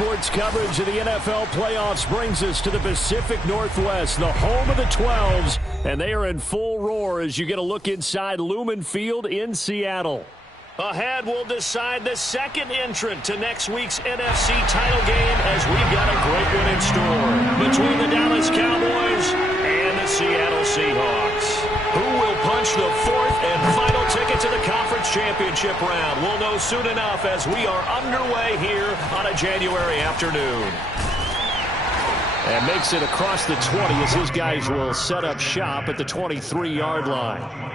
sports coverage of the NFL playoffs brings us to the Pacific Northwest, the home of the 12s, and they are in full roar as you get a look inside Lumen Field in Seattle. Ahead, we'll decide the second entrant to next week's NFC title game as we've got a great one in store between the Dallas Cowboys and the Seattle Seahawks. Who will punch the fourth and final ticket to the conference championship round? We'll know soon enough as we are underway here on a January afternoon. And makes it across the 20 as his guys will set up shop at the 23-yard line.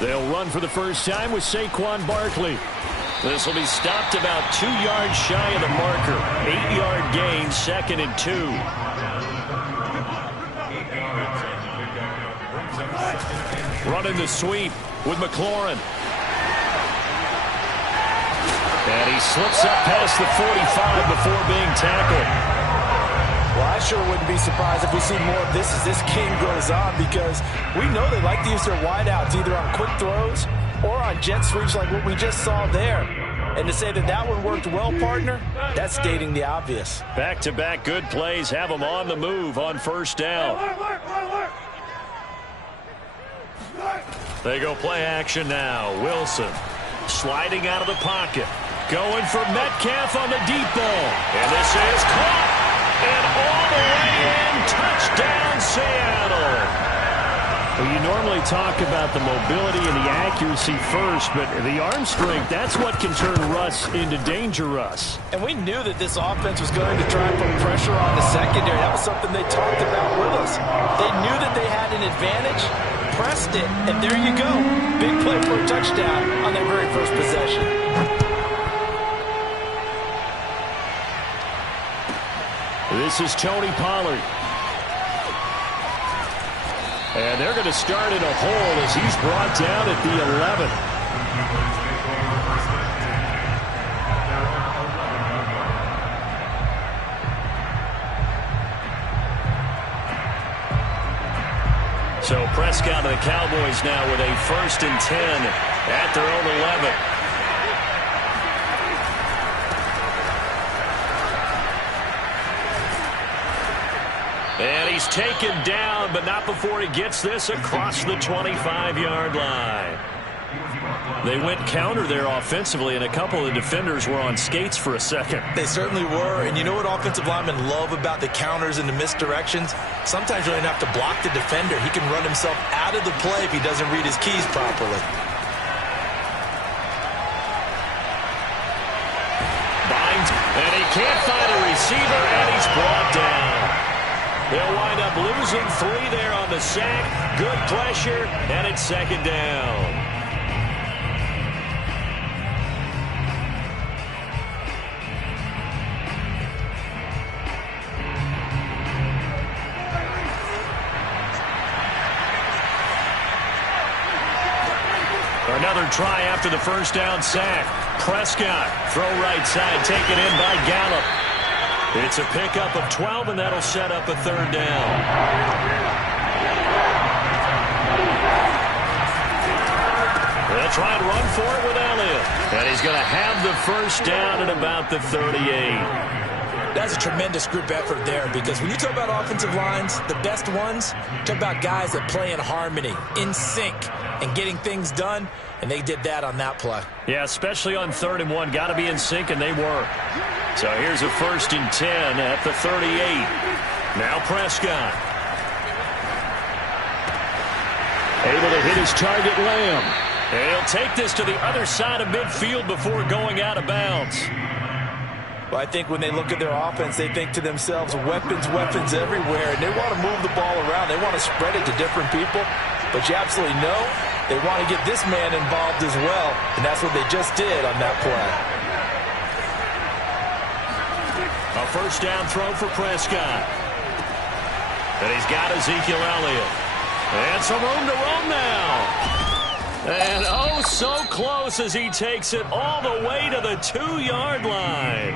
They'll run for the first time with Saquon Barkley. This will be stopped about 2 yards shy of the marker. 8-yard gain, 2nd and 2. Running the sweep with McLaurin. And he slips up past the 45 before being tackled. Well, I sure wouldn't be surprised if we see more of this as this game goes on, because we know they like to use their wideouts either on quick throws or on jet sweeps like what we just saw there. And to say that that one worked well, partner, that's stating the obvious. Back-to-back good plays have them on the move on first down. They go play action now. Wilson sliding out of the pocket. Going for Metcalf on the deep ball. And this is caught. And all the way in, touchdown Seattle. Well, you normally talk about the mobility and the accuracy first, but the arm strength, that's what can turn Russ into danger Russ. And we knew that this offense was going to try and put pressure on the secondary. That was something they talked about with us. They knew that they had an advantage, pressed it, and there you go. Big play for a touchdown on their very first possession. This is Tony Pollard. And they're going to start in a hole as he's brought down at the 11. So Prescott and the Cowboys now with a 1st and 10 at their own 11. And he's taken down, but not before he gets this across the 25-yard line. They went counter there offensively, and a couple of defenders were on skates for a second. They certainly were, and you know what offensive linemen love about the counters and the misdirections? Sometimes you don't have to block the defender. He can run himself out of the play if he doesn't read his keys properly. Binds, and he can't find a receiver, and he's brought down. They'll wind up losing 3 there on the sack. Good pressure, and it's 2nd down. Another try after the first down sack. Prescott, throw right side, taken in by Gallup. It's a pickup of 12, and that'll set up a 3rd down. They'll try and run for it with Elliott. And he's going to have the first down at about the 38. That's a tremendous group effort there, because when you talk about offensive lines, the best ones, talk about guys that play in harmony, in sync, and getting things done, and they did that on that play. Yeah, especially on 3rd and 1. Got to be in sync, and they were. So here's a 1st and 10 at the 38. Now Prescott. Able to hit his target, Lamb. And he'll take this to the other side of midfield before going out of bounds. Well, I think when they look at their offense, they think to themselves, weapons, weapons everywhere, and they want to move the ball around. They want to spread it to different people, but you absolutely know they want to get this man involved as well, and that's what they just did on that play. A first down throw for Prescott. And he's got Ezekiel Elliott. And some room to roam now. And oh, so close as he takes it all the way to the 2-yard line.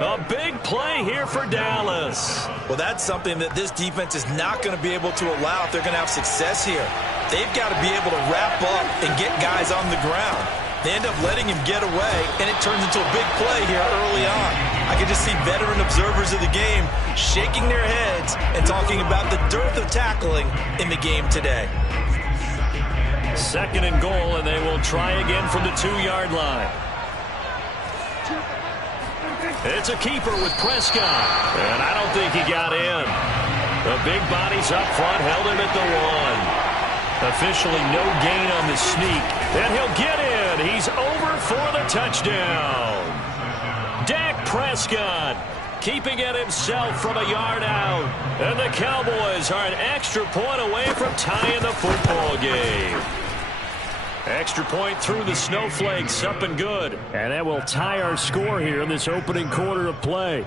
A big play here for Dallas. Well, that's something that this defense is not going to be able to allow if they're going to have success here. They've got to be able to wrap up and get guys on the ground. They end up letting him get away, and it turns into a big play here early on. I can just see veteran observers of the game shaking their heads and talking about the dearth of tackling in the game today. 2nd and goal, and they will try again from the 2-yard line. It's a keeper with Prescott, and I don't think he got in. The big bodies up front held him at the 1. Officially no gain on the sneak, and he'll get in. He's over for the touchdown. Dak Prescott keeping it himself from a yard out. And the Cowboys are an extra point away from tying the football game. Extra point through the snowflakes, up and good. And that will tie our score here in this opening quarter of play.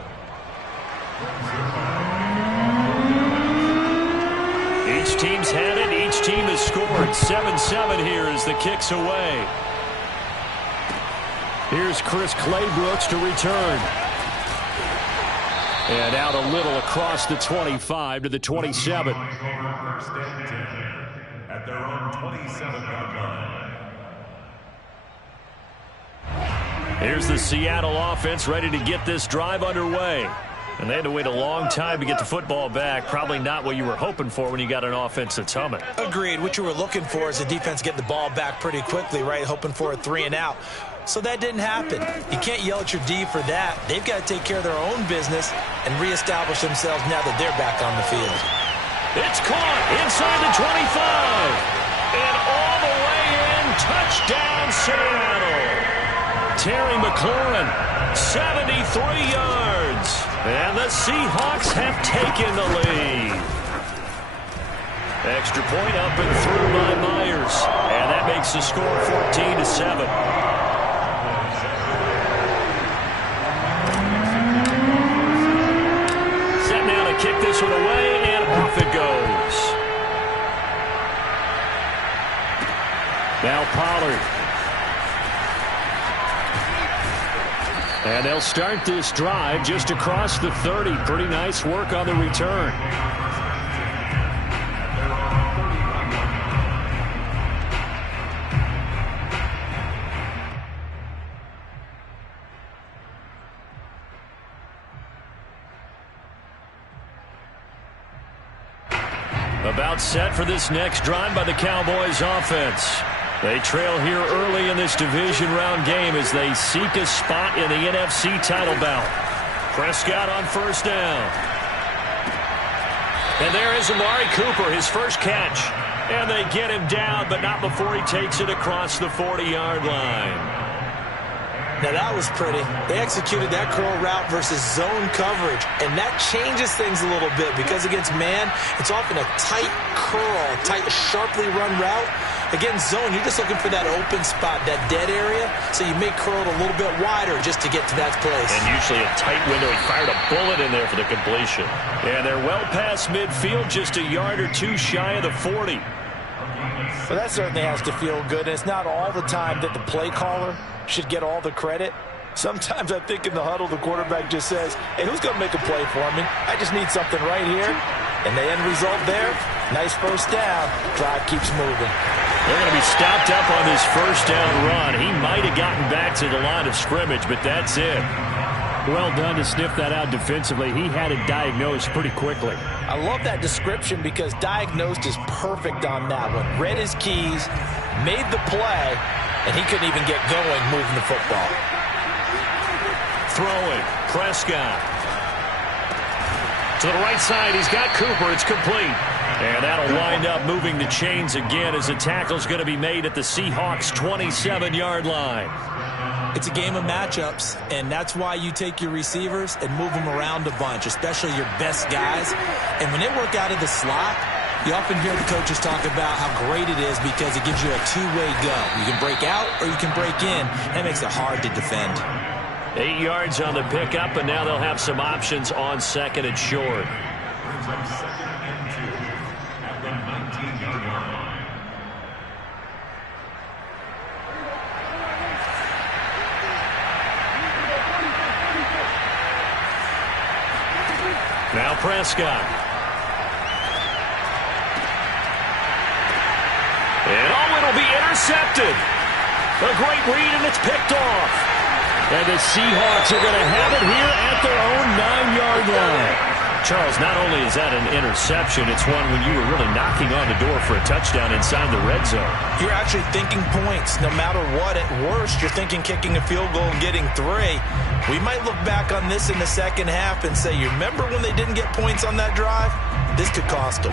Each team's had it. Each team has scored. 7-7 here as the kick's away. Here's Chris Claybrooks to return. And out a little across the 25 to the 27. At their own 27-yard line. Here's the Seattle offense ready to get this drive underway. And they had to wait a long time to get the football back. Probably not what you were hoping for when you got an offense that's humming. Agreed. What you were looking for is the defense getting the ball back pretty quickly, right? Hoping for a 3-and-out. So that didn't happen. You can't yell at your D for that. They've got to take care of their own business and reestablish themselves now that they're back on the field. It's caught inside the 25. And all the way in. Touchdown, Seattle. Terry McLaurin, 73 yards. And the Seahawks have taken the lead. Extra point up and through by Myers. And that makes the score 14-7. Set now to kick this one away, and off it goes. Now Pollard. And they'll start this drive just across the 30. Pretty nice work on the return. About set for this next drive by the Cowboys offense. They trail here early in this division round game as they seek a spot in the NFC title bout. Prescott on first down. And there is Amari Cooper, his first catch. And they get him down, but not before he takes it across the 40-yard line. Now that was pretty. They executed that curl route versus zone coverage, and that changes things a little bit because against man, it's often a tight curl, tight, sharply run route. Against zone, you're just looking for that open spot, that dead area, so you may curl it a little bit wider just to get to that place. And usually a tight window. He fired a bullet in there for the completion. And they're well past midfield, just a yard or two shy of the 40. Well, that certainly has to feel good. And it's not all the time that the play caller should get all the credit. Sometimes I think in the huddle, the quarterback just says, hey, who's going to make a play for me? I just need something right here. And the end result there, nice first down. Drive keeps moving. They're going to be stopped up on this first down run. He might have gotten back to the line of scrimmage, but that's it. Well done to sniff that out defensively. He had it diagnosed pretty quickly. I love that description because diagnosed is perfect on that one. Read his keys, made the play, and he couldn't even get going moving the football. Throwing, Prescott. To the right side, he's got Cooper. It's complete. And that'll wind up moving the chains again as the tackle's going to be made at the Seahawks' 27-yard line. It's a game of matchups, and that's why you take your receivers and move them around a bunch, especially your best guys. And when they work out of the slot, you often hear the coaches talk about how great it is because it gives you a two-way go. You can break out or you can break in. That makes it hard to defend. 8 yards on the pickup, and now they'll have some options on second and short. Prescott. And it'll be intercepted. A great read, and it's picked off. And the Seahawks are going to have it here at their own 9-yard line. Charles, not only is that an interception, it's one when you were really knocking on the door for a touchdown inside the red zone. You're actually thinking points. No matter what, at worst, you're thinking kicking a field goal and getting 3. We might look back on this in the second half and say, you remember when they didn't get points on that drive? This could cost them.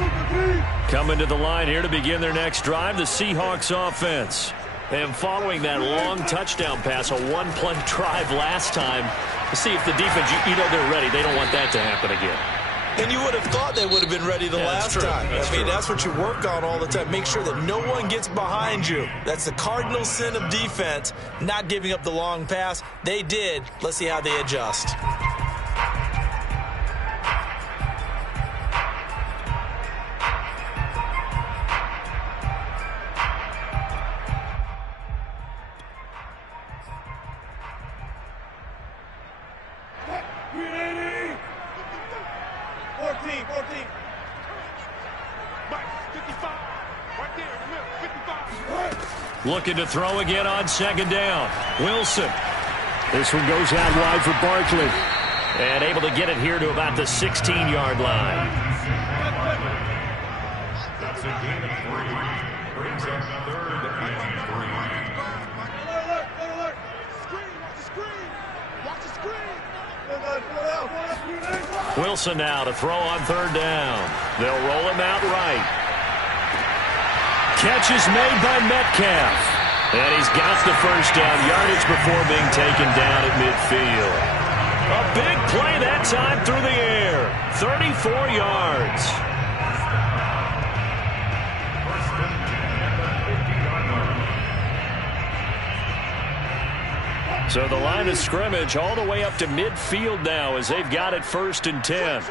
Coming to the line here to begin their next drive, the Seahawks offense. And following that long touchdown pass, a one-play drive last time, to see if the defense, you know they're ready. They don't want that to happen again. And you would have thought they would have been ready the last time. I mean, that's what you work on all the time. Make sure that no one gets behind you. That's the cardinal sin of defense, not giving up the long pass. They did. Let's see how they adjust. Looking to throw again on second down. Wilson. This one goes out wide for Barkley. And able to get it here to about the 16-yard line. That's a gain of 3. Brings up third and 3. Wilson now to throw on third down. They'll roll him out right. Catch is made by Metcalf. And he's got the first down yardage before being taken down at midfield. A big play that time through the air. 34 yards. So the line of scrimmage all the way up to midfield now as they've got it 1st and 10.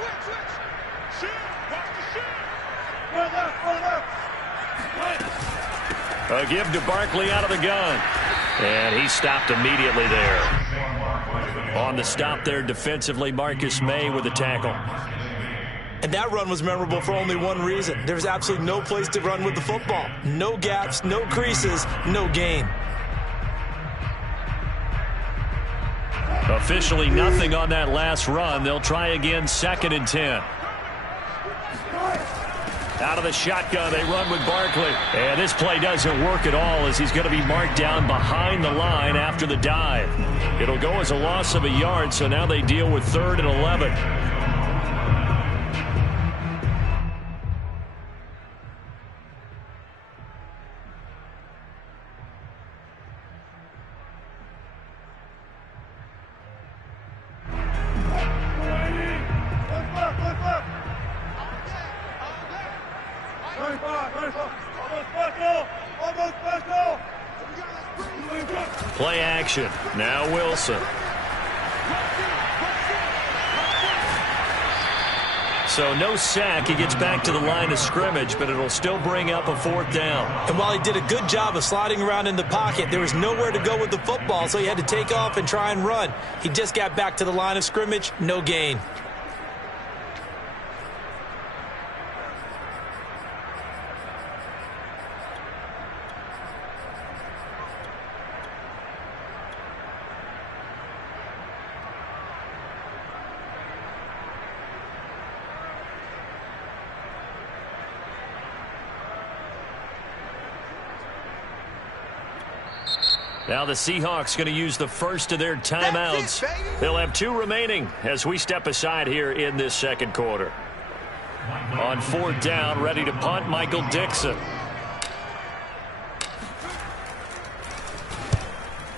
A give to Barkley out of the gun. And he stopped immediately there. On the stop there defensively, Marcus May with a tackle. And that run was memorable for only one reason. There's absolutely no place to run with the football. No gaps, no creases, no gain. Officially nothing on that last run. They'll try again 2nd and 10. Out of the shotgun, they run with Barkley. And this play doesn't work at all as he's going to be marked down behind the line after the dive. It'll go as a loss of a yard, so now they deal with 3rd and 11. Play action. Now Wilson. So no sack. He gets back to the line of scrimmage, but it'll still bring up a 4th down. And while he did a good job of sliding around in the pocket, there was nowhere to go with the football, so he had to take off and try and run. He just got back to the line of scrimmage. No gain. Now the Seahawks going to use the first of their timeouts. They'll have 2 remaining as we step aside here in this 2nd quarter. On 4th down, ready to punt, Michael Dixon.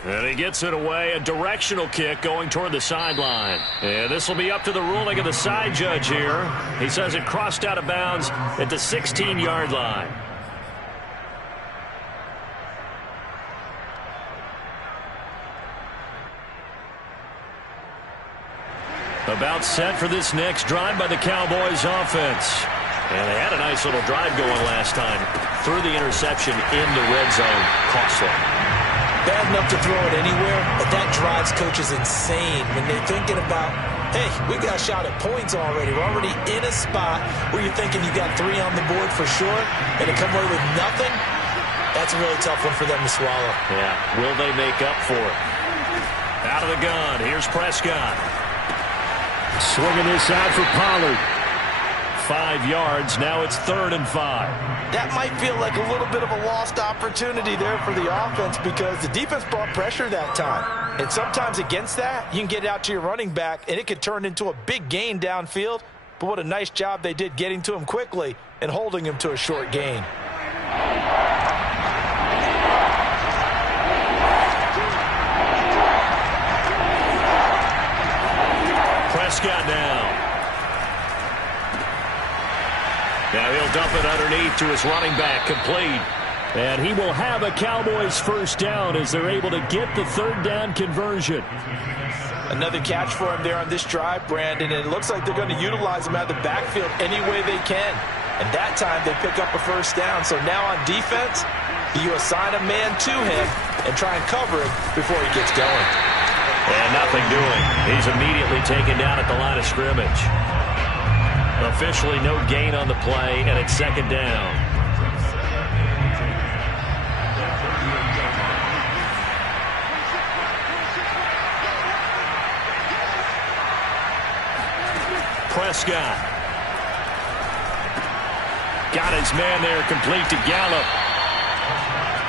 And he gets it away, a directional kick going toward the sideline. And this will be up to the ruling of the side judge here. He says it crossed out of bounds at the 16-yard line. About set for this next drive by the Cowboys offense. And they had a nice little drive going last time. Threw the interception in the red zone. Costly. bad enough to throw it anywhere, but that drives coaches insane when they're thinking about, hey, we got a shot at points already. We're already in a spot where you're thinking you got 3 on the board for sure, and to come away with nothing, that's a really tough one for them to swallow. Yeah, will they make up for it? Out of the gun, here's Prescott. Swinging this out for Pollard. 5 yards, now it's 3rd and 5. That might feel like a little bit of a lost opportunity there for the offense because the defense brought pressure that time. And sometimes against that, you can get out to your running back, and it could turn into a big gain downfield. But what a nice job they did getting to him quickly and holding him to a short gain. Prescott now. Now he'll dump it underneath to his running back, complete. And he will have a Cowboys first down as they're able to get the 3rd down conversion. Another catch for him there on this drive, Brandon, and it looks like they're going to utilize him out of the backfield any way they can. And that time they pick up a first down. So now on defense, you assign a man to him and try and cover him before he gets going. And nothing doing. He's immediately taken down at the line of scrimmage. Officially no gain on the play, and it's 2nd down. Prescott. Got his man there, complete to Gallup.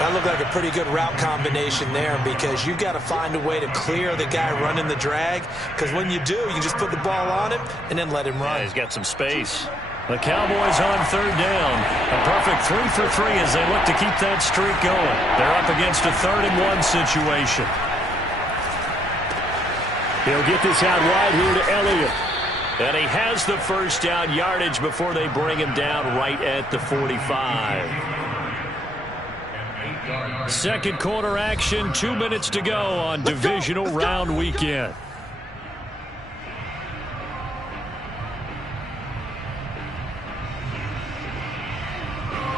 That looked like a pretty good route combination there because you got to find a way to clear the guy running the drag, because when you do, you just put the ball on him and then let him run. Yeah, he's got some space. The Cowboys on 3rd down. A perfect 3 for 3 as they look to keep that streak going. They're up against a 3rd and 1 situation. He'll get this out wide here to Elliott. And he has the first down yardage before they bring him down right at the 45. 2nd quarter action, 2 minutes to go on divisional round weekend.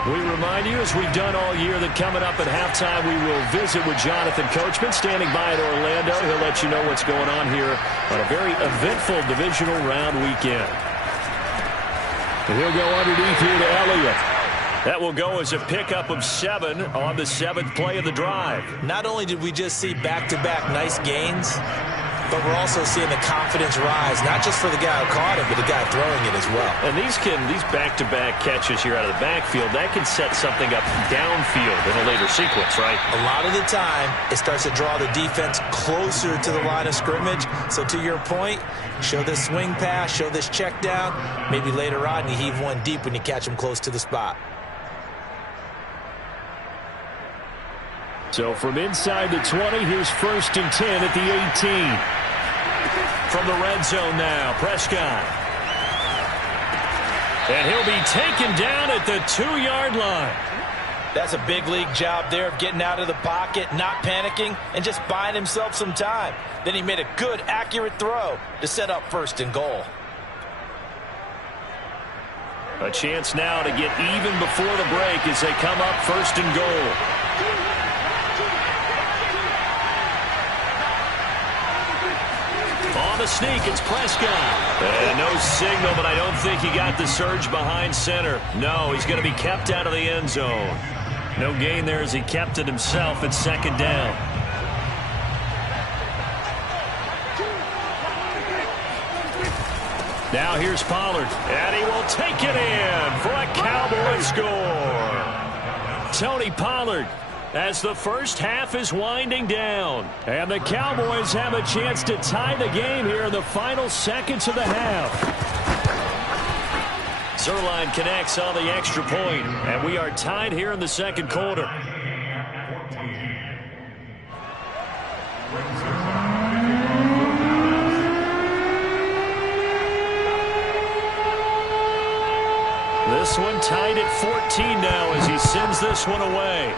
We remind you, as we've done all year, that coming up at halftime, we will visit with Jonathan Coachman, standing by in Orlando. He'll let you know what's going on here on a very eventful divisional round weekend. And he'll go underneath here to Elliott. That will go as a pickup of 7 on the 7th play of the drive. Not only did we just see back-to-back nice gains, but we're also seeing the confidence rise, not just for the guy who caught it, but the guy throwing it as well. And these back-to-back catches here out of the backfield, that can set something up downfield in a later sequence, right? A lot of the time, it starts to draw the defense closer to the line of scrimmage. So to your point, show this swing pass, show this check down. Maybe later on, you heave one deep when you catch him close to the spot. So from inside the 20, here's 1st and 10 at the 18. From the red zone now, Prescott. And he'll be taken down at the 2-yard line. That's a big league job there of getting out of the pocket, not panicking, and just buying himself some time. Then he made a good, accurate throw to set up 1st and goal. A chance now to get even before the break as they come up 1st and goal. On the sneak, it's Prescott. And no signal, but I don't think he got the surge behind center. No, he's going to be kept out of the end zone. No gain there as he kept it himself at 2nd down. Now here's Pollard, and he will take it in for a Cowboy score. Tony Pollard, as the first half is winding down. And the Cowboys have a chance to tie the game here in the final seconds of the half. Zerline connects on the extra point, and we are tied here in the 2nd quarter. This one tied at 14 now as he sends this one away.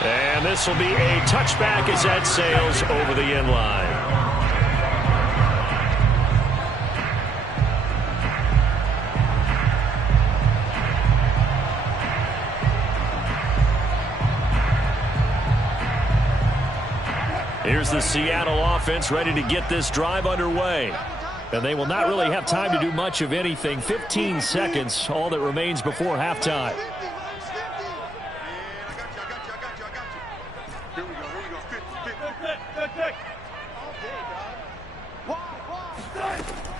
And this will be a touchback as that sails over the end line. Here's the Seattle offense ready to get this drive underway. And they will not really have time to do much of anything. 15 seconds, all that remains before halftime.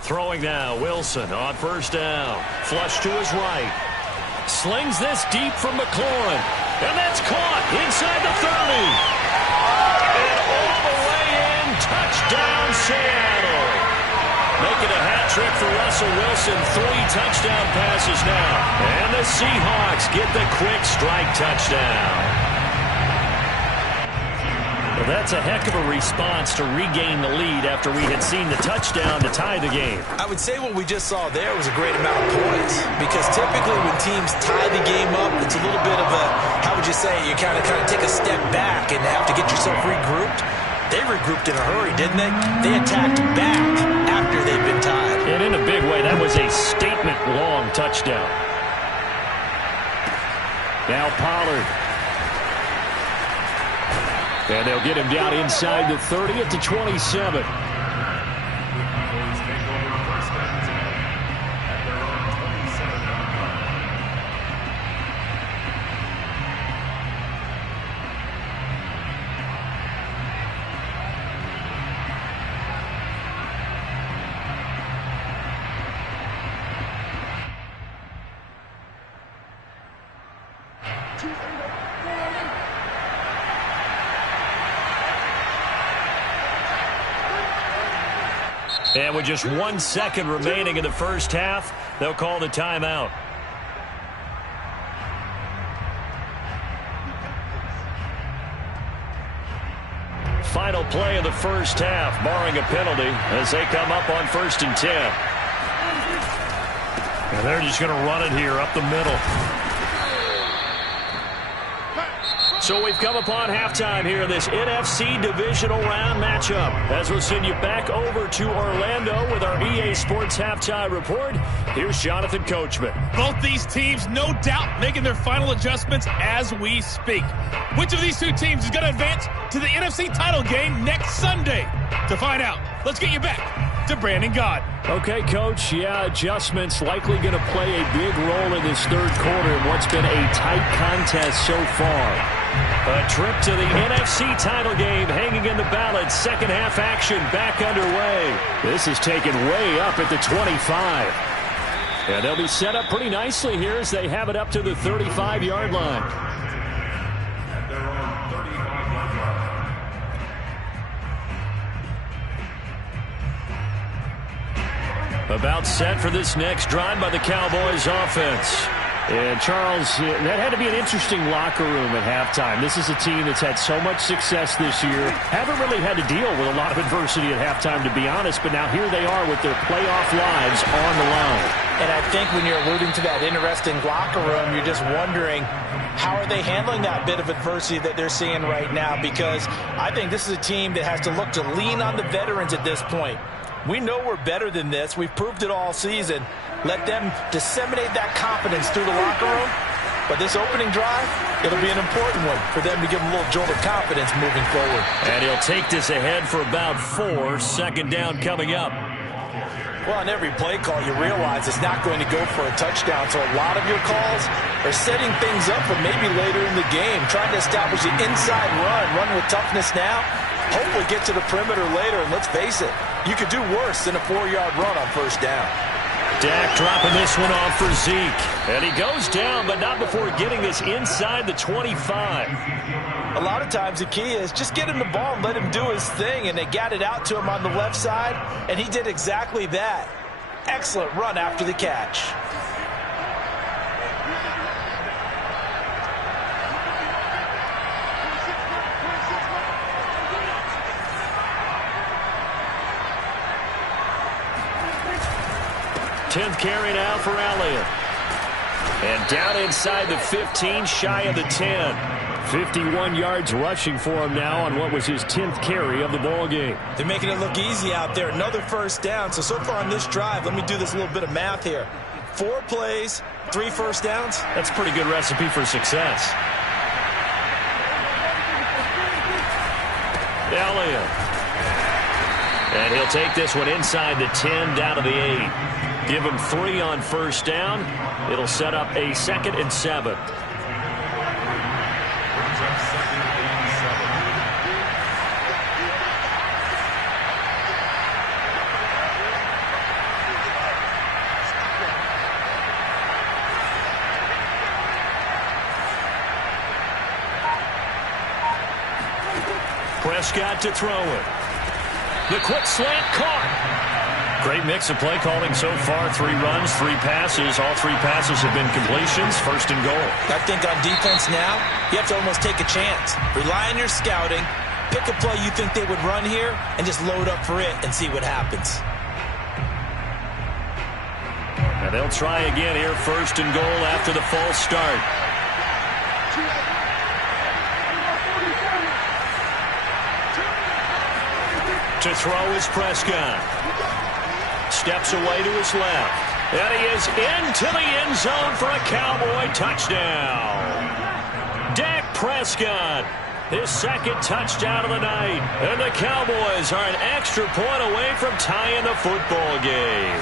Throwing now, Wilson on first down. Flush to his right. Slings this deep from McLaurin. And that's caught inside the 30. And all the way in, touchdown Seattle. Making a hat trick for Russell Wilson. 3 touchdown passes now. And the Seahawks get the quick strike touchdown. Well, that's a heck of a response to regain the lead after we had seen the touchdown to tie the game. I would say what we just saw there was a great amount of points, because typically when teams tie the game up, it's a little bit of a, how would you say, you kind of take a step back and have to get yourself regrouped. They regrouped in a hurry, didn't they? They attacked back after they'd been tied. And in a big way, that was a statement-long touchdown. Now Pollard. And they'll get him down inside the 30 at the 27. And with just 1 second remaining in the first half, they'll call the timeout. Final play of the first half, barring a penalty, as they come up on 1st and 10. And they're just going to run it here up the middle. So we've come upon halftime here in this NFC divisional round matchup. As we'll send you back over to Orlando with our EA Sports halftime report, here's Jonathan Coachman. Both these teams, no doubt, making their final adjustments as we speak. Which of these two teams is going to advance to the NFC title game next Sunday? To find out, let's get you back to Brandon Gaud. Okay, Coach, yeah, adjustments likely going to play a big role in this third quarter in what's been a tight contest so far. A trip to the NFC title game hanging in the balance. Second half action back underway. This is taken way up at the 25. And they'll be set up pretty nicely here as they have it up to the 35-yard line. About set for this next drive by the Cowboys offense. And, Charles, that had to be an interesting locker room at halftime. This is a team that's had so much success this year. Haven't really had to deal with a lot of adversity at halftime, to be honest. But now here they are with their playoff lives on the line. And I think when you're alluding to that interesting locker room, you're just wondering, how are they handling that bit of adversity that they're seeing right now? Because I think this is a team that has to look to lean on the veterans at this point. We know we're better than this. We've proved it all season. Let them disseminate that confidence through the locker room. But this opening drive, it'll be an important one for them to give them a little jolt of confidence moving forward. And he'll take this ahead for about 4. Second down coming up. Well, on every play call, you realize it's not going to go for a touchdown. So a lot of your calls are setting things up for maybe later in the game, trying to establish the inside run with toughness now. Hopefully get to the perimeter later, and let's face it, you could do worse than a 4-yard run on first down. Dak dropping this one off for Zeke. And he goes down, but not before getting this inside the 25. A lot of times the key is just get him the ball and let him do his thing, and they got it out to him on the left side, and he did exactly that. Excellent run after the catch. Tenth carry now for Elliott. And down inside the 15, shy of the 10. 51 yards rushing for him now on what was his 10th carry of the ball game. They're making it look easy out there. Another first down. So far on this drive, let me do this little bit of math here. 4 plays, 3 first downs. That's a pretty good recipe for success. Elliott. And he'll take this one inside the 10, down to the 8. Give him 3 on first down. It'll set up a 2nd and 7. Prescott to throw it. The quick slant caught. Great mix of play calling so far. 3 runs, 3 passes. All 3 passes have been completions. 1st and goal. I think on defense now, you have to almost take a chance. Rely on your scouting. Pick a play you think they would run here and just load up for it and see what happens. And they'll try again here. 1st and goal after the false start. To throw is Prescott. Steps away to his left. And he is into the end zone for a Cowboy touchdown. Dak Prescott, his 2nd touchdown of the night. And the Cowboys are an extra point away from tying the football game.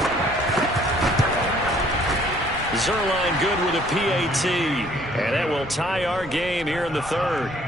Zerline good with a PAT. And that will tie our game here in the 3rd.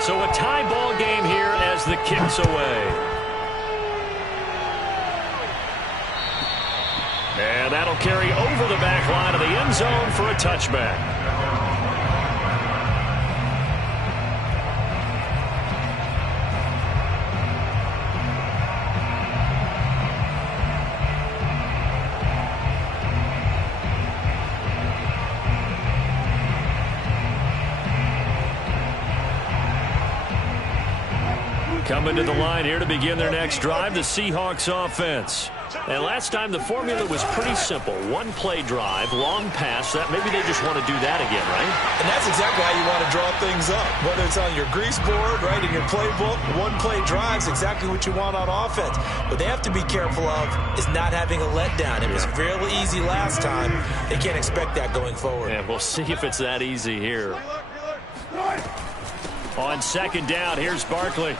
So a tie ball game here as the kick's away. And that'll carry over the back line of the end zone for a touchback. Coming to the line here to begin their next drive, the Seahawks offense. And last time the formula was pretty simple. 1-play drive, long pass. That maybe they just want to do that again, right? And that's exactly how you want to draw things up. Whether it's on your grease board, right, in your playbook, 1-play drives exactly what you want on offense. What they have to be careful of is not having a letdown. It was fairly easy last time. They can't expect that going forward. And we'll see if it's that easy here. On 2nd down, here's Barkley.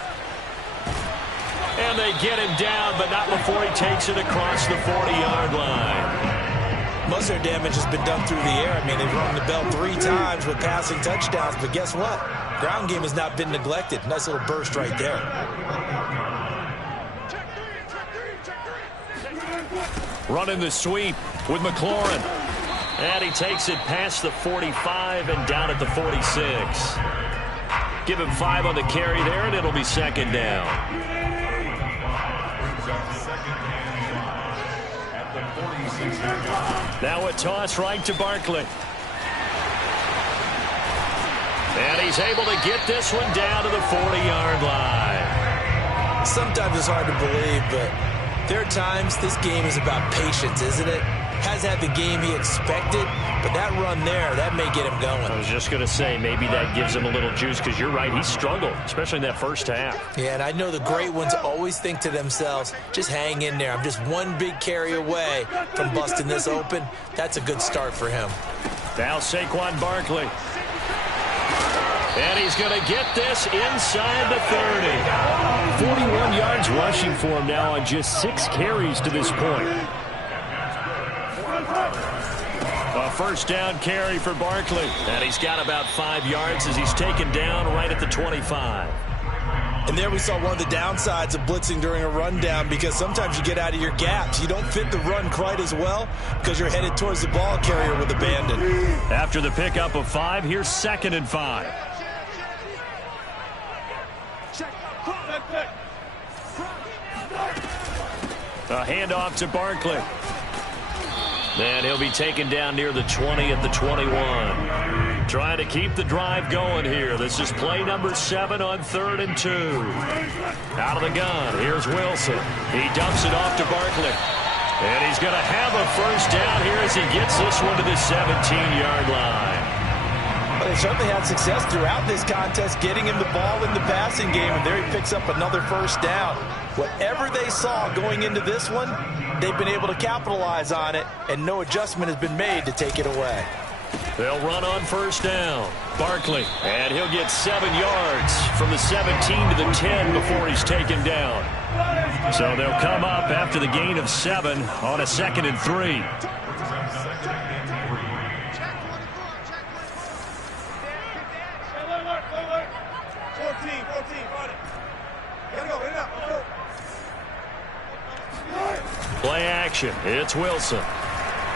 And they get him down, but not before he takes it across the 40-yard line. Most of their damage has been done through the air. I mean, they've rung the bell 3 times with passing touchdowns, but guess what? Ground game has not been neglected. Nice little burst right there. Running the sweep with McLaurin. And he takes it past the 45 and down at the 46. Give him 5 on the carry there, and it'll be 2nd down. Now a toss right to Barkley. And he's able to get this one down to the 40-yard line. Sometimes it's hard to believe, but there are times this game is about patience, isn't it? Has had the game he expected, but that run there, that may get him going. I was just going to say, maybe that gives him a little juice, because you're right, he struggled, especially in that first half. Yeah, and I know the great ones always think to themselves, just hang in there. I'm just one big carry away from busting this open. That's a good start for him. Now Saquon Barkley. And he's going to get this inside the 30. 41 yards rushing for him now on just 6 carries to this point. A 1st down carry for Barkley. And he's got about 5 yards as he's taken down right at the 25. And there we saw one of the downsides of blitzing during a rundown, because sometimes you get out of your gaps. You don't fit the run quite as well because you're headed towards the ball carrier with abandon. After the pickup of 5, here's 2nd and 5. A handoff to Barkley. And he'll be taken down near the 20 at the 21. Trying to keep the drive going here. This is play number 7 on 3rd and 2. Out of the gun, here's Wilson. He dumps it off to Barkley. And he's going to have a first down here as he gets this one to the 17-yard line. But they certainly had success throughout this contest getting him the ball in the passing game, and there he picks up another first down. Whatever they saw going into this one, they've been able to capitalize on it, and no adjustment has been made to take it away. They'll run on first down. Barkley, and he'll get 7 yards from the 17 to the 10 before he's taken down. So they'll come up after the gain of 7 on a 2nd and 3. Play action. It's Wilson.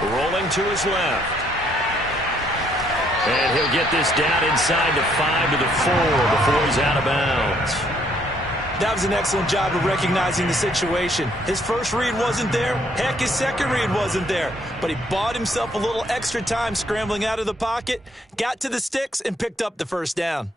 Rolling to his left. And he'll get this down inside the 5 to the 4 before he's out of bounds. That was an excellent job of recognizing the situation. His first read wasn't there. Heck, his second read wasn't there. But he bought himself a little extra time scrambling out of the pocket, got to the sticks, and picked up the first down.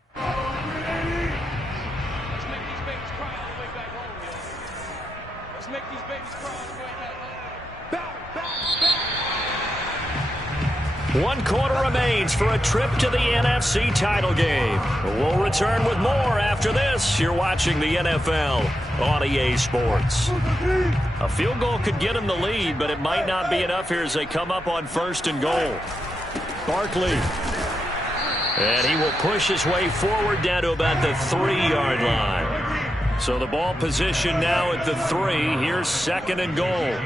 One quarter remains for a trip to the NFC title game. We'll return with more after this. You're watching the NFL on EA Sports. A field goal could get him the lead, but it might not be enough here as they come up on 1st and goal. Barkley. And he will push his way forward down to about the 3-yard line. So the ball position now at the 3. Here's 2nd and goal.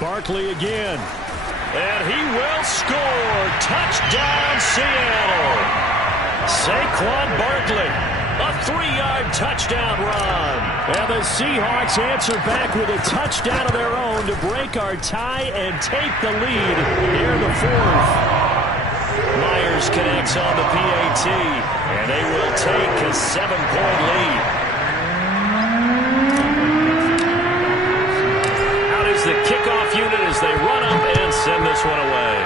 Barkley again. And he will score. Touchdown, Seattle. Saquon Barkley. A 3-yard touchdown run. And the Seahawks answer back with a touchdown of their own to break our tie and take the lead near the 4th. Myers connects on the PAT. And they will take a 7-point lead. The kickoff unit as they run up and send this one away.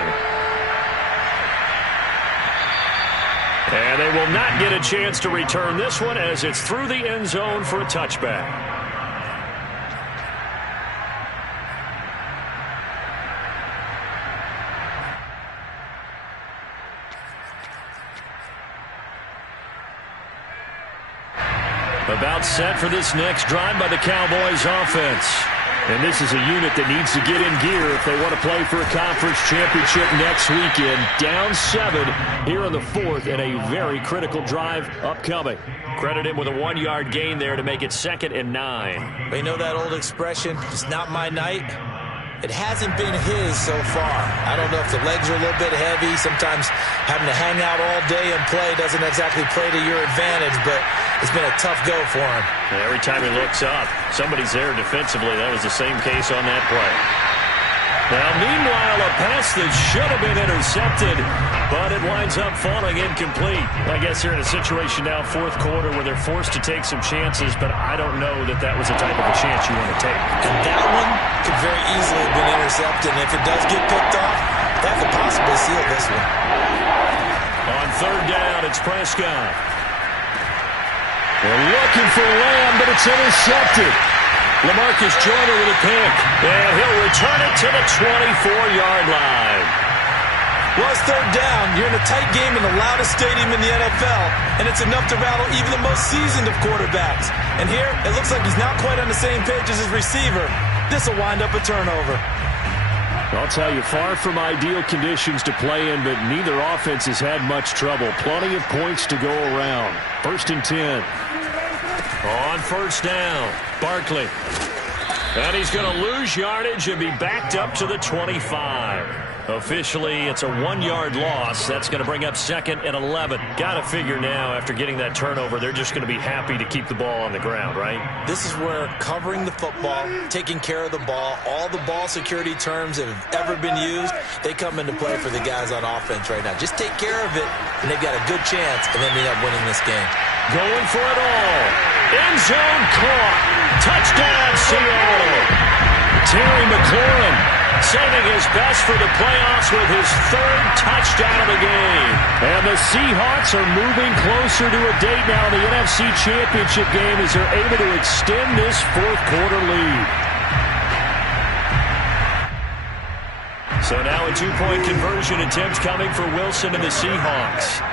And they will not get a chance to return this one as it's through the end zone for a touchback. About set for this next drive by the Cowboys offense. And this is a unit that needs to get in gear if they want to play for a conference championship next weekend. Down 7 here in the 4th and a very critical drive upcoming. Credit him with a 1-yard gain there to make it 2nd and 9. They know that old expression, it's not my night. It hasn't been his so far. I don't know if the legs are a little bit heavy. Sometimes having to hang out all day and play doesn't exactly play to your advantage, but it's been a tough go for him. Every time he looks up, somebody's there defensively. That was the same case on that play. Now, meanwhile, a pass that should have been intercepted, but it winds up falling incomplete. I guess they're in a situation now, 4th quarter, where they're forced to take some chances, but I don't know that that was the type of a chance you want to take. And that one could very easily have been intercepted, and if it does get picked off, that could possibly seal this one. On 3rd down, it's Prescott. They're looking for Lamb, but it's intercepted. LaMarcus Joyner with a pick, and he'll return it to the 24-yard line. Well, it's 3rd down. You're in a tight game in the loudest stadium in the NFL, and it's enough to rattle even the most seasoned of quarterbacks. And here, it looks like he's not quite on the same page as his receiver. This will wind up a turnover. I'll tell you, far from ideal conditions to play in, but neither offense has had much trouble. Plenty of points to go around. 1st and 10. On 1st down, Barkley. And he's going to lose yardage and be backed up to the 25. Officially, it's a 1-yard loss. That's going to bring up 2nd and 11. Got to figure now, after getting that turnover, they're just going to be happy to keep the ball on the ground, right? This is where covering the football, taking care of the ball, all the ball security terms that have ever been used, they come into play for the guys on offense right now. Just take care of it, and they've got a good chance of ending up winning this game. Going for it all. End zone caught. Touchdown, Seattle. Terry McLaurin saving his best for the playoffs with his third touchdown of the game. And the Seahawks are moving closer to a date now in the NFC Championship game as they're able to extend this fourth quarter lead. So now a two-point conversion attempt coming for Wilson and the Seahawks.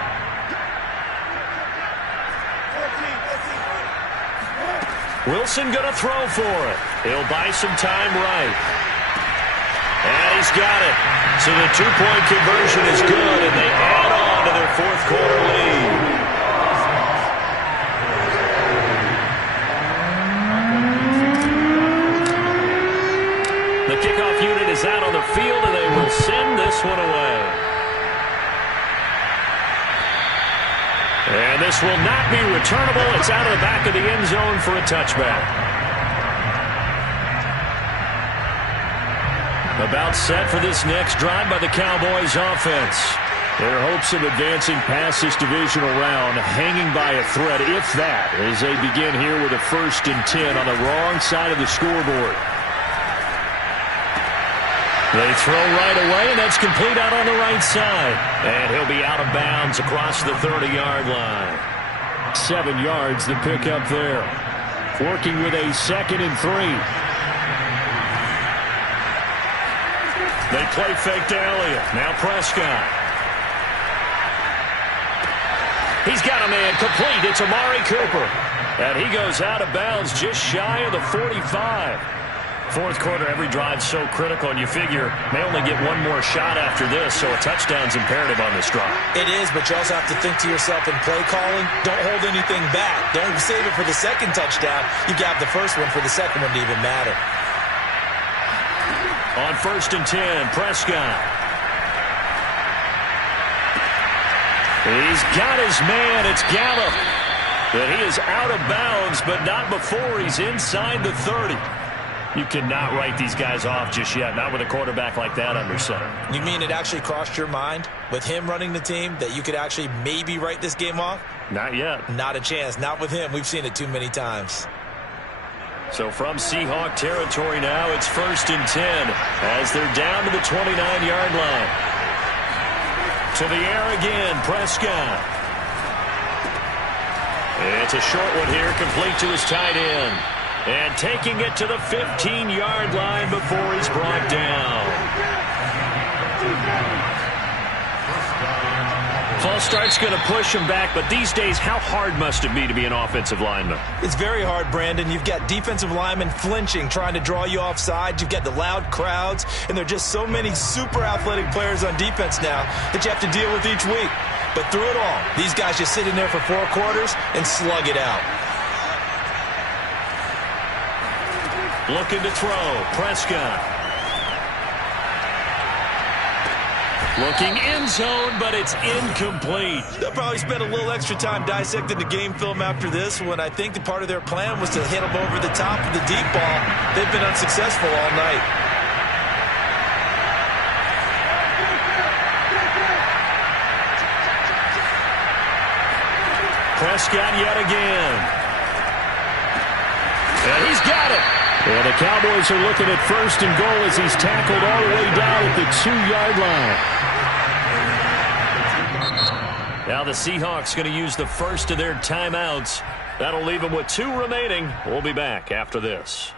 Wilson going to throw for it. He'll buy some time right. And he's got it. So the two-point conversion is good, and they add on to their fourth quarter lead. The kickoff unit is out on the field, and they will send this one away. And this will not be returnable. It's out of the back of the end zone for a touchback. About set for this next drive by the Cowboys offense. Their hopes of advancing past this divisional round hanging by a thread, if that, as they begin here with a 1st and 10 on the wrong side of the scoreboard. They throw right away, and that's complete out on the right side. And he'll be out of bounds across the 30-yard line. 7 yards the pickup there. Working with a 2nd and 3. They play fake to Elliott. Now Prescott. He's got a man complete. It's Amari Cooper. And he goes out of bounds just shy of the 45. Fourth quarter, every drive so critical, and you figure may only get one more shot after this, so a touchdown's imperative on this drive. It is, but you also have to think to yourself in play calling, don't hold anything back. Don't save it for the second touchdown. You got the first one for the second one to even matter. On 1st and 10, Prescott. He's got his man. It's Gallup. But he is out of bounds, but not before he's inside the 30. You cannot write these guys off just yet, not with a quarterback like that under center. You mean it actually crossed your mind with him running the team that you could actually maybe write this game off? Not yet. Not a chance. Not with him. We've seen it too many times. So from Seahawk territory now, it's 1st and 10 as they're down to the 29-yard line. To the air again, Prescott. It's a short one here, complete to his tight end. And taking it to the 15-yard line before he's brought down. False start's going to push him back, but these days, how hard must it be to be an offensive lineman? It's very hard, Brandon. You've got defensive linemen flinching, trying to draw you offside. You've got the loud crowds, and there are just so many super athletic players on defense now that you have to deal with each week. But through it all, these guys just sit in there for 4 quarters and slug it out. Looking to throw, Prescott. Looking end zone, but it's incomplete. They'll probably spend a little extra time dissecting the game film after this when I think the part of their plan was to hit them over the top of the deep ball. They've been unsuccessful all night. Prescott yet again. And he's got it. Well, the Cowboys are looking at 1st and goal as he's tackled all the way down at the 2-yard line. Now the Seahawks going to use the first of their timeouts. That'll leave them with 2 remaining. We'll be back after this.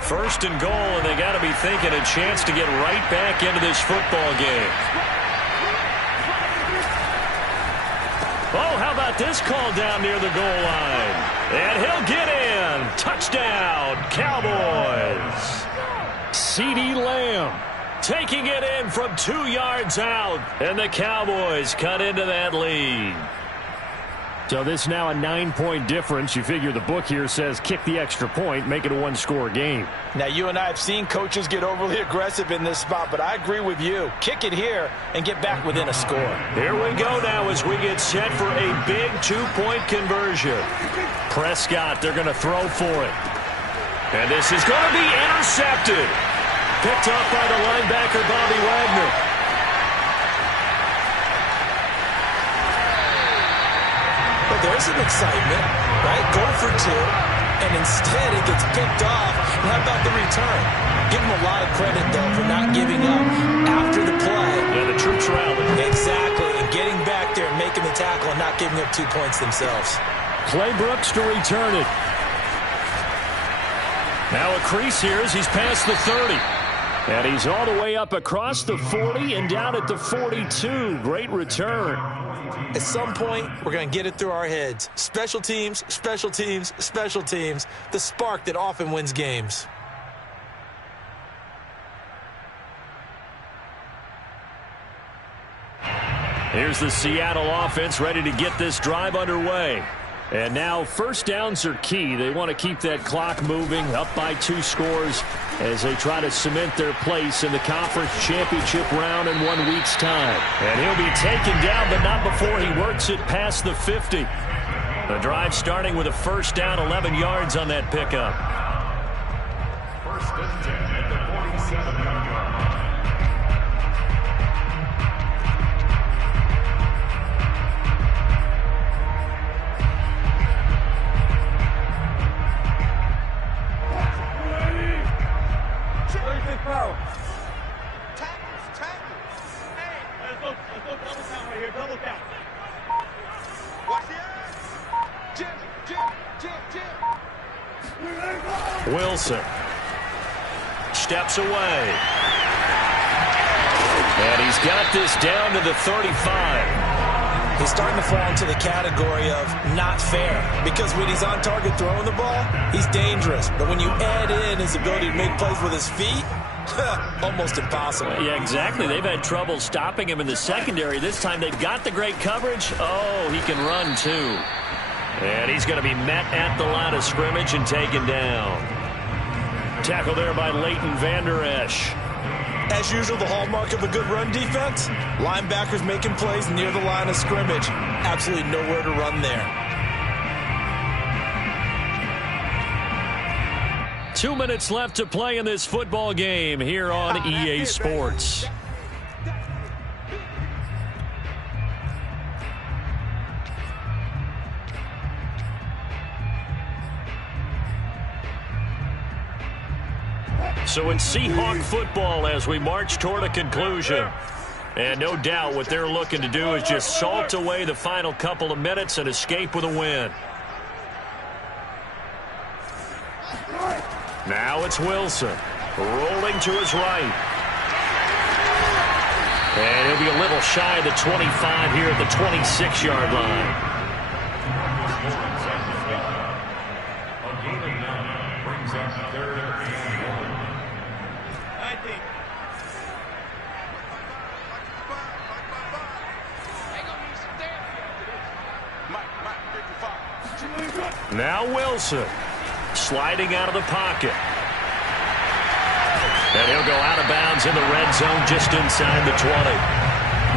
First and goal, and they got to be thinking a chance to get right back into this football game. Oh, how about this call down near the goal line? And he'll get in. Touchdown, Cowboys. CeeDee Lamb taking it in from 2 yards out. And the Cowboys cut into that lead. So this now a 9-point difference. You figure the book here says kick the extra point, make it a 1-score game. Now, you and I have seen coaches get overly aggressive in this spot, but I agree with you. Kick it here and get back within a score. Here we go now as we get set for a big 2-point conversion. Prescott, they're going to throw for it. And this is going to be intercepted. Picked up by the linebacker, Bobby Wagner. Well, there's some excitement, right? Go for two, and instead it gets picked off. And how about the return? Give him a lot of credit, though, for not giving up after the play. Yeah, the troops rallied. Exactly, and getting back there and making the tackle and not giving up 2 points themselves. Clay Brooks to return it. Now a crease here as he's past the 30. And he's all the way up across the 40 and down at the 42. Great return. At some point, we're going to get it through our heads. Special teams, special teams, special teams. The spark that often wins games. Here's the Seattle offense ready to get this drive underway. And now first downs are key. They want to keep that clock moving, up by 2 scores as they try to cement their place in the conference championship round in 1 week's time. And he'll be taken down, but not before he works it past the 50. The drive starting with a first down, 11 yards on that pickup. First and 10 at the 47-yard line. Wilson steps away. And he's got this down to the 35. He's starting to fall into the category of not fair, because when he's on target throwing the ball, he's dangerous. But when you add in his ability to make plays with his feet, almost impossible. Yeah, exactly. They've had trouble stopping him in the secondary. This time they've got the great coverage. Oh, he can run too. And he's going to be met at the line of scrimmage and taken down. Tackle there by Leighton Vander Esch. As usual, the hallmark of a good run defense, linebackers making plays near the line of scrimmage. Absolutely nowhere to run there. 2 minutes left to play in this football game here on EA Sports. So it's Seahawk football as we march toward a conclusion. And no doubt what they're looking to do is just salt away the final couple of minutes and escape with a win. Now it's Wilson rolling to his right. And he'll be a little shy of the 25 here at the 26-yard line. Now Wilson sliding out of the pocket. And he'll go out of bounds in the red zone just inside the 20.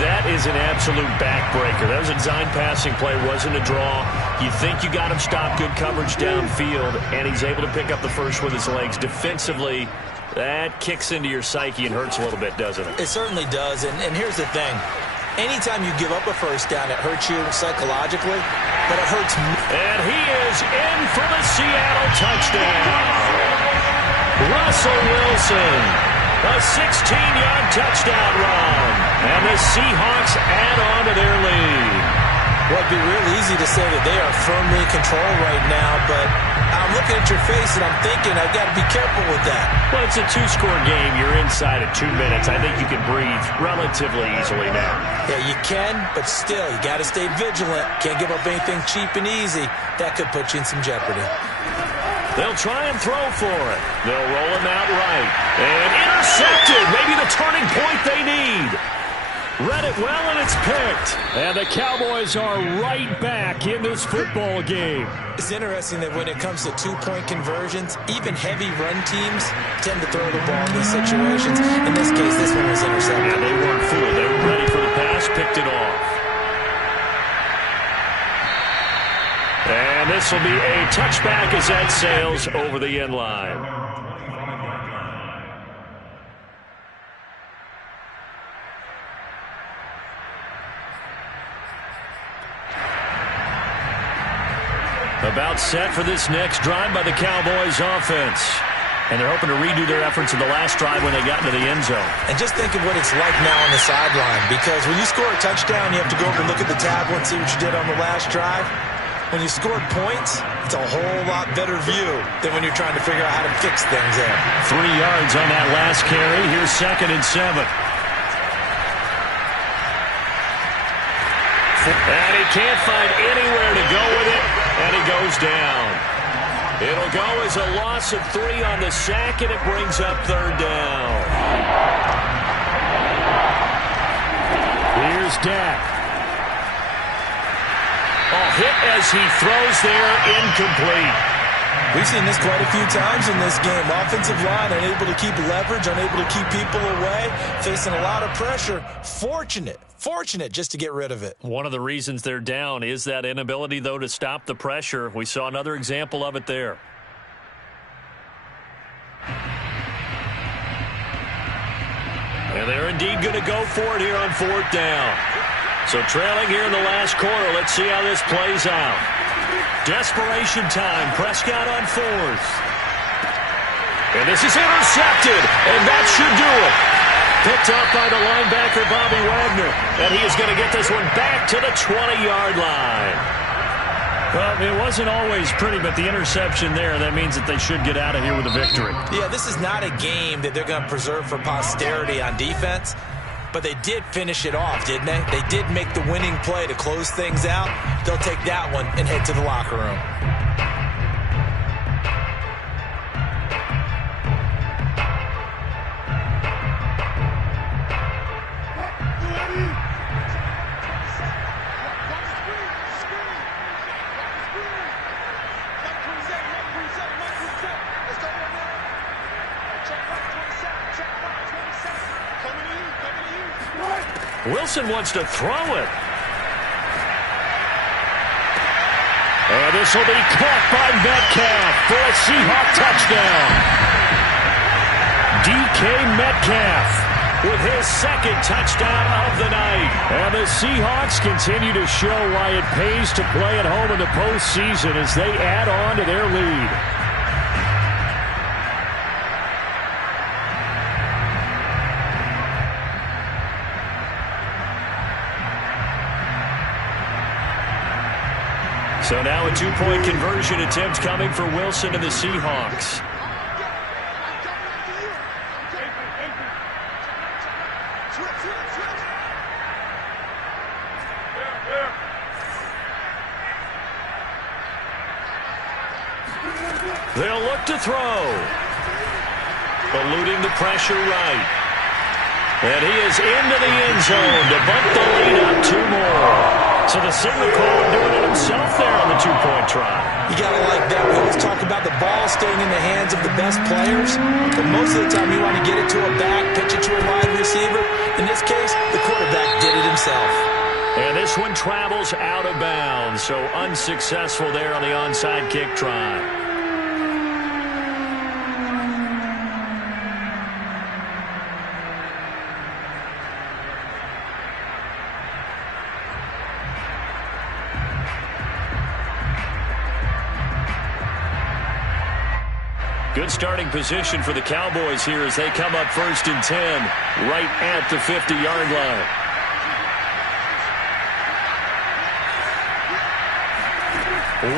That is an absolute backbreaker. That was a design passing play, wasn't a draw. You think you got him stopped, good coverage downfield, and he's able to pick up the first with his legs. Defensively, that kicks into your psyche and hurts a little bit, doesn't it? It certainly does, and here's the thing. Anytime you give up a first down, it hurts you psychologically, but it hurts me. And he is in for the Seattle touchdown. Russell Wilson, a 16-yard touchdown run, and the Seahawks add on to their lead. Well, it'd be real easy to say that they are firmly in control right now, but I'm looking at your face and I'm thinking I've got to be careful with that. Well, it's a 2-score game. You're inside at 2 minutes. I think you can breathe relatively easily now. Yeah, you can, but still, you got to stay vigilant. Can't give up anything cheap and easy. That could put you in some jeopardy. They'll try and throw for it. They'll roll him out right. And intercepted. Maybe the turning point they need. Read it well, and it's picked. And the Cowboys are right back in this football game. It's interesting that when it comes to two-point conversions, even heavy run teams tend to throw the ball in these situations. In this case, this one was intercepted. Yeah, they weren't fooled. They were ready for the pass, picked it off. And this this will be a touchback as that sails over the end line. About set for this next drive by the Cowboys offense. And they're hoping to redo their efforts in the last drive when they got into the end zone. And just think of what it's like now on the sideline, because when you score a touchdown, you have to go over and look at the tablet and see what you did on the last drive. When you scored points, it's a whole lot better view than when you're trying to figure out how to fix things there. 3 yards on that last carry. Here's 2nd and 7. And he can't find anywhere to go with it, and he goes down. It'll go as a loss of 3 on the sack, and it brings up 3rd down. Here's Dak. Hit as he throws there, incomplete. We've seen this quite a few times in this game. Offensive line unable to keep leverage, unable to keep people away, facing a lot of pressure. Fortunate just to get rid of it. One of the reasons they're down is that inability, though, to stop the pressure. We saw another example of it there. And they're indeed going to go for it here on 4th down. So trailing here in the last quarter, let's see how this plays out. Desperation time, Prescott on 4th. And this is intercepted, and that should do it. Picked up by the linebacker, Bobby Wagner. And he is going to get this one back to the 20-yard line. Well, it wasn't always pretty, but the interception there, that means that they should get out of here with a victory. Yeah, this is not a game that they're going to preserve for posterity on defense. But they did finish it off, didn't they? They did make the winning play to close things out. They'll take that one and head to the locker room. Wilson wants to throw it. And this will be caught by Metcalf for a Seahawk touchdown. DK Metcalf with his 2nd touchdown of the night. And the Seahawks continue to show why it pays to play at home in the postseason as they add on to their lead. So now a 2-point conversion attempt coming for Wilson and the Seahawks. They'll look to throw. Eluding the pressure right. And he is into the end zone to bump the lead up 2 more. So the signal caller doing it himself there on the 2-point try. You got to like that. We always talk about the ball staying in the hands of the best players, but most of the time you want to get it to a back, pitch it to a wide receiver. In this case, the quarterback did it himself. And this one travels out of bounds, so unsuccessful there on the onside kick try. Good starting position for the Cowboys here as they come up 1st and 10 right at the 50-yard line.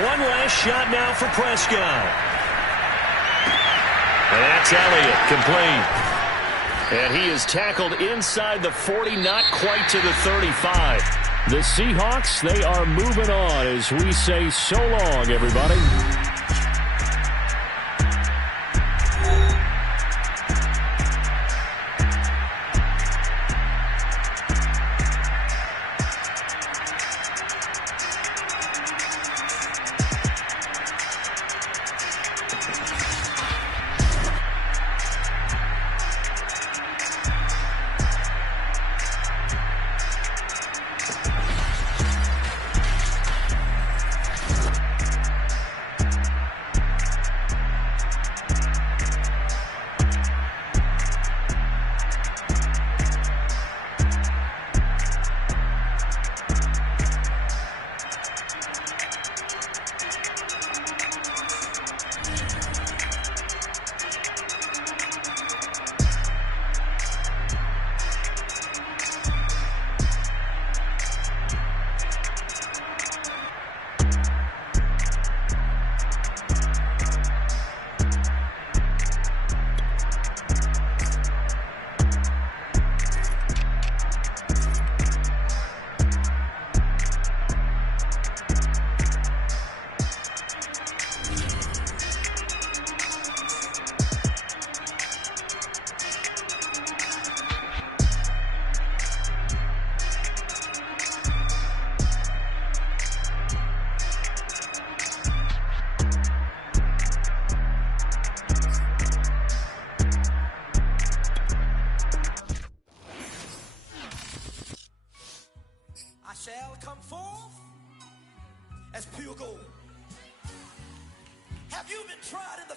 One last shot now for Prescott. And that's Elliott, complete. And he is tackled inside the 40, not quite to the 35. The Seahawks, they are moving on as we say so long, everybody. come forth as pure gold. Have you been tried in the